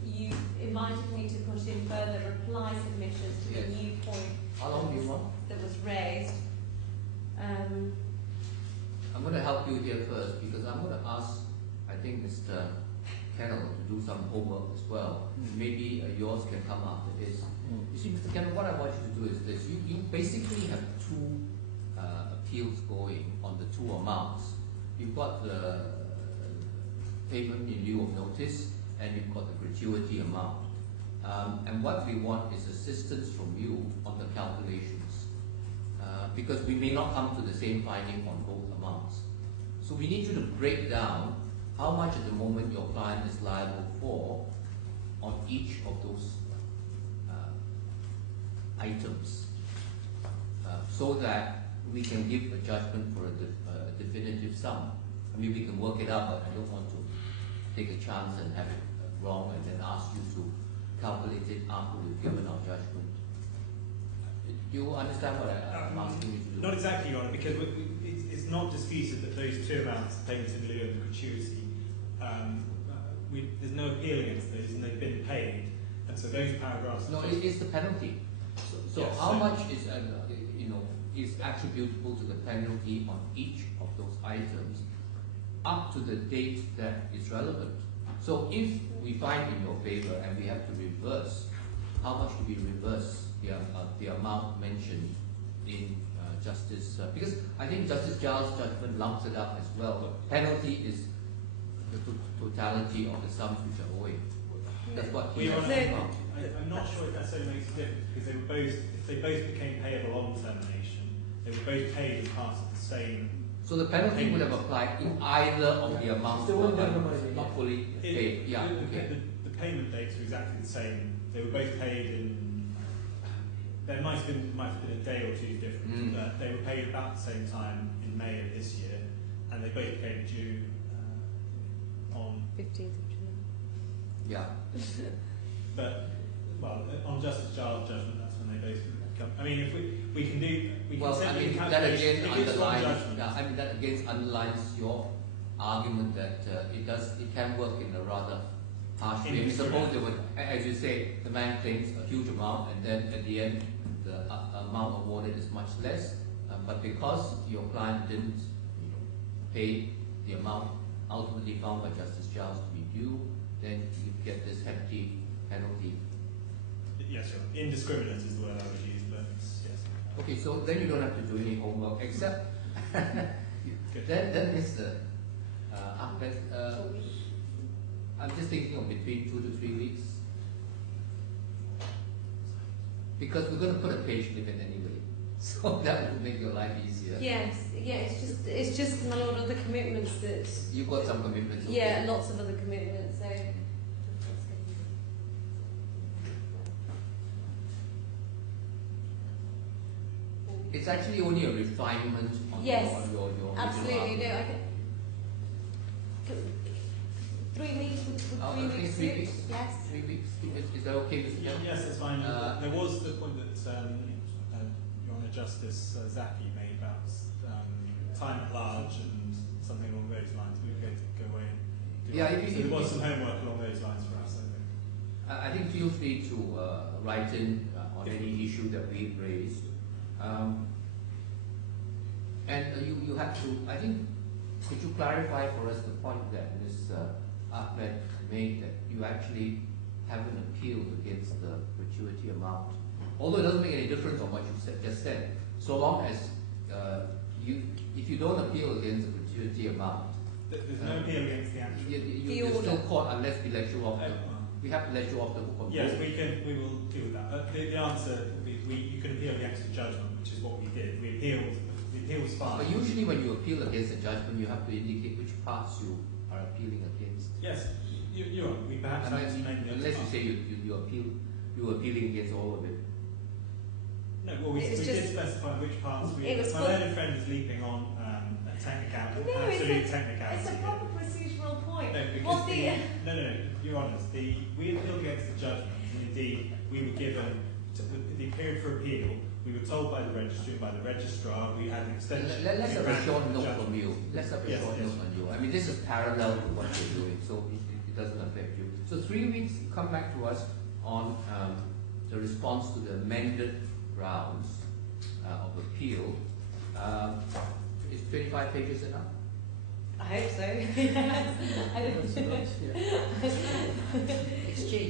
you invited me to put in further reply submissions to the new point How long do you want? that was raised. I'm going to help you here first, because I'm going to ask, I think, Mr. Kennel to do some homework as well. Maybe yours can come after this. You see, Mr. Kennel, what I want you to do is this. You basically have 2 appeals going on the 2 amounts. You've got the payment in lieu of notice, and you've got the gratuity amount. And what we want is assistance from you on the calculations, because we may not come to the same finding on both amounts. So we need you to break down how much at the moment your client is liable for on each of those items, so that we can give a judgment for a definitive sum. I mean, we can work it out, but I don't want to take a chance and have it wrong and then ask you to calculate it after we've given our judgment. Do you understand what I'm asking you to do? Not exactly, Your Honour, because it's not disputed that those 2 amounts, payment in lieu and gratuity, there's no appeal against those, and they've been paid, and so those paragraphs. No, it's the penalty. So Yes, how so- much is is attributable to the penalty on each of those items up to the date that is relevant. So if we find in your favor and we have to reverse, how much do we reverse the amount mentioned in Justice? Because I think Justice Giles' judgment lumps it up as well. Penalty is the totality of the sums which are owing. That's what he has found. I'm not sure if that necessarily makes a difference, because if they both became payable on termination, they were both paid as part of the same. So the penalty would have applied in either of the amounts Still were won't not fully paid. Yeah, okay. The payment dates are exactly the same. They were both paid in. There might have been a day or two difference, but they were paid about the same time in May of this year, and they both came due on 15th of June. Yeah. But on Justice Giles' judgment, that's when they both come. I mean, if we can do, we can Well, set I the mean, that calculation. again If it's wrong underlines. judgment, Yeah, I mean that again underlines your argument that it can work in a rather harsh way. I suppose they would, as you say, the man claims a huge amount, and then at the end the amount awarded is much less. But because your client didn't, pay the amount ultimately found by Justice Giles to be due, then you get this hefty penalty. yes, sure. Indiscriminate is the word I would use, but yes. Okay, so then you don't have to do any homework except Good. then Mr. Ahmed, I'm just thinking of between 2 to 3 weeks, because we're going to put a page limit anyway, so that will make your life easier. Yes, yeah, it's just my lord, other commitments that. You've got some commitments. Okay. Yeah, lots of other commitments. So. It's actually only a refinement on Yes, your absolutely. No, original I can. 3 weeks would 3 weeks. 3 weeks? Yes. 3 weeks? Is that okay, Mr. Chairman? Yes, that's fine. There was the point that Your Honour Justice Zaki made about time at large and something along those lines. We were going to go away and do Yeah, so there was some homework along those lines for us, I think. I think feel free to write in on any issue that we've raised. And you have to, I think, could you clarify for us the point that Ms. Ahmed made, that you actually haven't appealed against the gratuity amount? Although it doesn't make any difference on what you just said, so long as if you don't appeal against the gratuity amount, There's no appeal against the actual. you're still caught unless we let you off the. We have to let you off the hook on Yes, both. we will deal with that. But the answer would be you can appeal against the judgment, which is what we did. The appeal was fine. But usually when you appeal against a judgment, you have to indicate which parts you are appealing against. Yes, you're right. We perhaps have to make Unless you say you're appealing against all of it. No, well, we did specify which parts we. My learned friend is leaping on a technicality, absolute technicality. It's a proper procedural point. No, because no, Your Honours, we appealed against the judgment, and indeed we were given the period for appeal. We were told by the registrar, we had an extension. Let's have a short note from you. Let's have a Yes, short yes. note on you. I mean, this is parallel to what you're doing, so it doesn't affect you. So 3 weeks, come back to us on the response to the amended grounds of appeal. Is 25 pages enough? I hope so. Exchange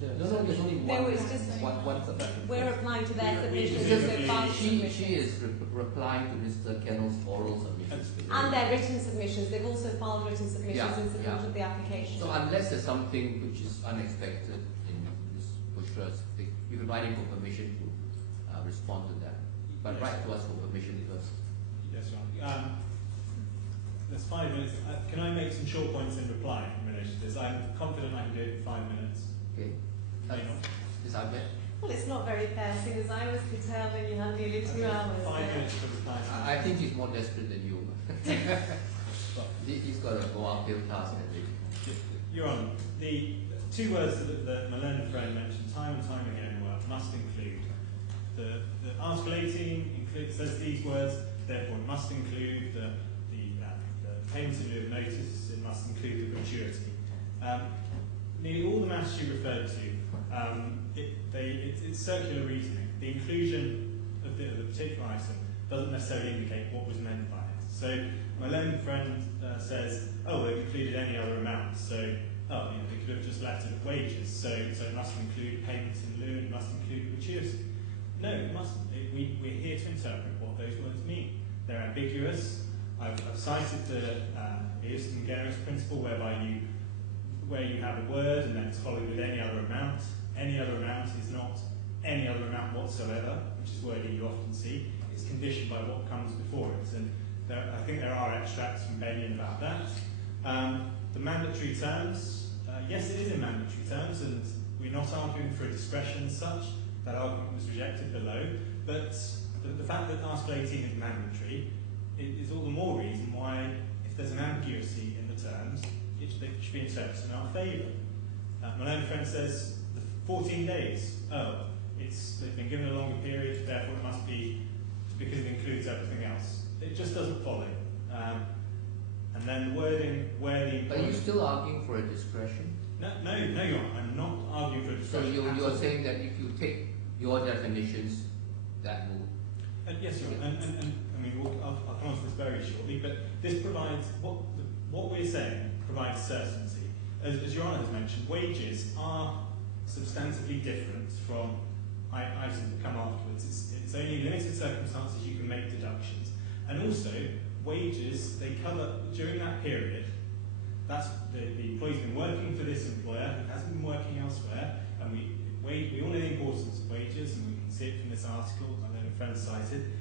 the. No, there's only one. No, it's just one submission. we're applying to their submissions. we- So file She submissions. is replying to Mr. Kennel's oral submissions. And their written submissions. They've also filed written submissions Yeah, in support yeah. of the application. So unless there's something which is unexpected in this Bushra's thing, you can write in for permission to respond to that. But Yes. write to us for permission first. Yes, right. There's 5 minutes. Can I make some short points in reply in relation to this? I'm confident I can do it in 5 minutes. Okay. Are you not? Is that it? Well, it's not very fair, seeing as I was determined you had nearly 2 hours. 5 minutes for reply. I think he's more desperate than you. He's got to go uphill task, I think. You're on. The 2 words that my learned friend mentioned time and time again were must include. The Article 18 says these words, therefore it must include the payments in lieu of notice, it must include the gratuity. Nearly all the maths you referred to, it's circular reasoning. The inclusion of the particular item doesn't necessarily indicate what was meant by it. So my learned friend says, oh, they've included any other amount, so they could have just left it at wages, so it must include payments in lieu, it must include gratuity. No, it mustn't. We're here to interpret what those words mean. They're ambiguous. I've cited the Ius and Generis principle, whereby where you have a word and then it's followed with any other amount. Any other amount is not any other amount whatsoever, which is wording you often see. It's conditioned by what comes before it. And I think there are extracts from Benyon about that. The mandatory terms, yes, it is in mandatory terms, and we're not arguing for a discretion as such. That argument was rejected below. But the fact that Article 18 is mandatory is all the more reason why, if there's an ambiguity in the terms, it should be interpreted in our favour. My learned friend says the 14 days. Oh, they've been given a longer period, therefore it must be because it includes everything else. It just doesn't follow. And then the wording where the Are you still arguing for a discretion? No, you're not. I'm not arguing for a discretion. So you're saying that if you take your definitions, that will... yes, you're right. And I mean, I'll come on to this very shortly, but this provides, what we're saying provides certainty. As Your Honour has mentioned, wages are substantively different from items that come afterwards. It's only in limited circumstances you can make deductions. And also, wages, they cover, during that period, that's the employee's been working for this employer, who hasn't been working elsewhere, and we all know the importance of wages, and we can see it from this article, I know a friend cited.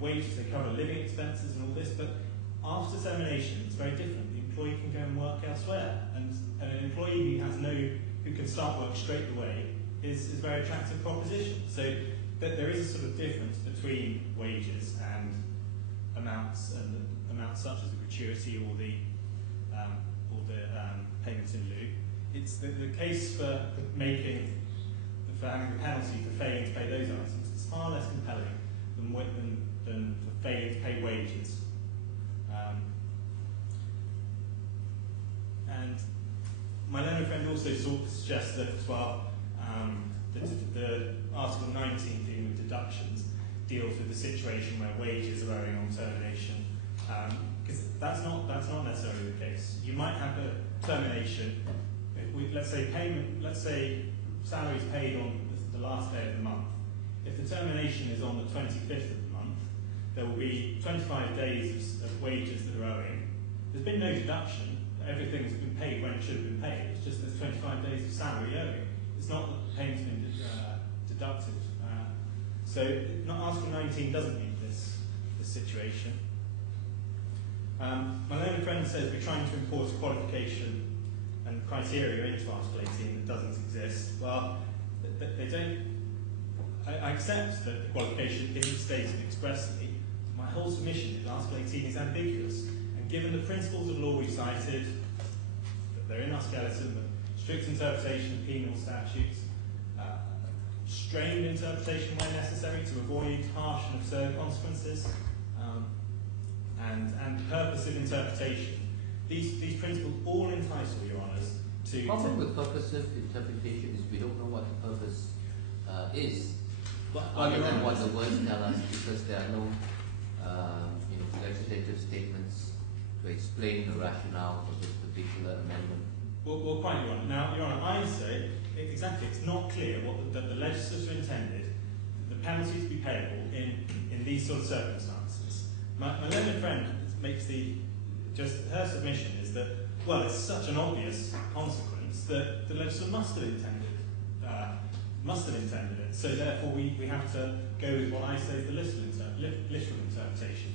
Wages, they cover living expenses and all this, but after termination, it's very different. The employee can go and work elsewhere, and an employee who can start work straight away is a very attractive proposition. So there is a sort of difference between wages and amounts such as the gratuity or the payments in lieu. It's the case for having the penalty for failing to pay those items is far less compelling than for failing to pay wages. And my learned friend also suggests that, the Article 19 dealing with deductions deals with the situation where wages are owing on termination, because that's not necessarily the case. You might have a termination. Let's say salary is paid on the last day of the month. If the termination is on the 25th of the month, there will be 25 days of wages that are owing. There's been no deduction. Everything's been paid when it should have been paid. It's just there's 25 days of salary owing. It's not that the payment's been deducted. So Article 19 doesn't meet this situation. My learned friend says we're trying to impose qualification and criteria into Article 18 that doesn't exist. Well, they don't. I accept that the qualification isn't stated expressly. My whole submission is Article 18 is ambiguous, and given the principles of law we cited, that they're in our skeleton, the strict interpretation of penal statutes, strained interpretation where necessary to avoid harsh and absurd consequences, and purposive interpretation. These principles all entitle Your Honours to... The problem with purposive interpretation is we don't know what the purpose is, other than what the words tell us, because there are no legislative statements to explain the rationale of this particular amendment. Well, quite, Your Honour. Now, Your Honour, I say, exactly, it's not clear what the legislature intended the penalty to be payable in these sort of circumstances. My learned friend makes her submission is that, well, it's such an obvious consequence that the legislature must have intended it. So therefore, we have to go with what I say is the literal interpretation.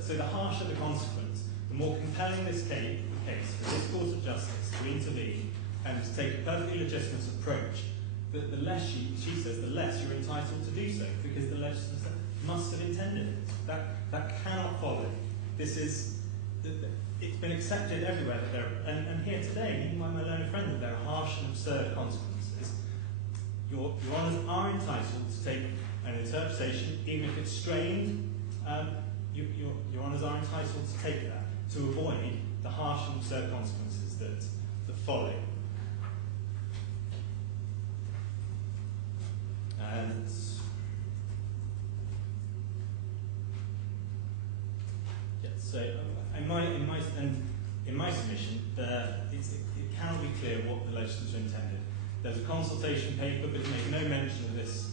So the harsher the consequence, the more compelling this case for this Court of Justice to intervene and to take a perfectly legitimate approach, the less she says, the less you're entitled to do so, because the legislature must have intended it. That cannot follow. It's been accepted everywhere that there are, and here today, even by my learned friend, that there are harsh and absurd consequences. Your Honours are entitled to take an interpretation, even if it's strained. Your Honours are entitled to take that to avoid the harsh and absurd consequences that folly. And yeah, so in my submission, it cannot be clear what the legislature intended. There's a consultation paper, but it made no mention of this